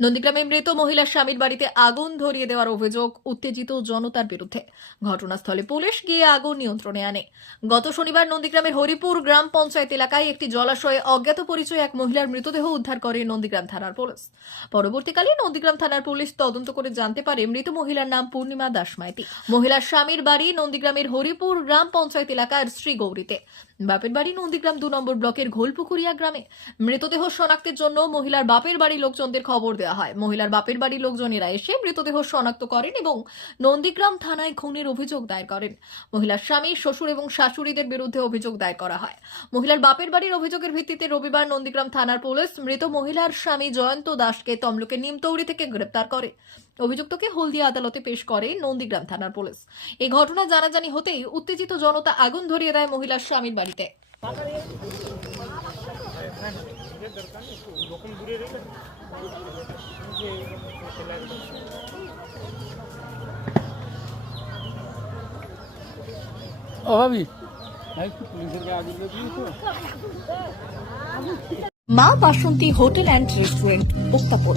নন্দীগ্রামে মৃত মহিলার স্বামীর বাড়িতে আগুন ধরিয়ে দেওয়ার অভিযোগ উত্তেজিত জনতার বিরুদ্ধে। ঘটনাস্থলে পুলিশ গিয়ে আগুন নিয়ন্ত্রণে আনে। গত শনিবার নন্দীগ্রামের হরিপুর গ্রাম পঞ্চায়েত এলাকায় একটি জলাশয়ে অজ্ঞাত পরিচয়ে এক মহিলার মৃতদেহ উদ্ধার করে নন্দীগ্রাম থানার পুলিশ। পরবর্তীকালে নন্দীগ্রাম থানার পুলিশ তদন্ত করে জানতে পারে মৃত মহিলার নাম পূর্ণিমা দাস মাইতি মহিলার স্বামীর বাড়ি নন্দীগ্রামের হরিপুর গ্রাম পঞ্চায়েত এলাকার শ্রীগৌরীতে। বাপের বাড়ি নন্দীগ্রাম দু নম্বর ব্লকের ঘোলপুকুরিয়া গ্রামে মৃতদেহ শনাক্তের জন্য মহিলার বাপের বাড়ির লোকজনদের খবর দেওয়া হয়। মহিলার বাপের বাড়ির লোকজনেরা এসে মৃতদেহ শনাক্ত করেন এবং নন্দীগ্রাম থানায় খুনের অভিযোগ দায়ের করেন। মহিলার স্বামী, শ্বশুর এবং শাশুড়িদের বিরুদ্ধে অভিযোগ দায়ের করা হয়। মহিলার বাপের বাড়ির অভিযোগের ভিত্তিতে রবিবার নন্দীগ্রাম থানার পুলিশ মৃত মহিলার স্বামী জয়ন্ত দাসকে তমলুকের নিমতৌড়ি থেকে গ্রেপ্তার করে। অভিযুক্তকে হলদিয়া আদালতে পেশ করে নন্দীগ্রাম থানার পুলিশ। এই ঘটনা জানাজানি হতেই উত্তেজিত জনতা আগুন ধরিয়ে দেয় মহিলার স্বামীর বাড়িতে। Maa Basanti hotel and restaurant উত্তাপন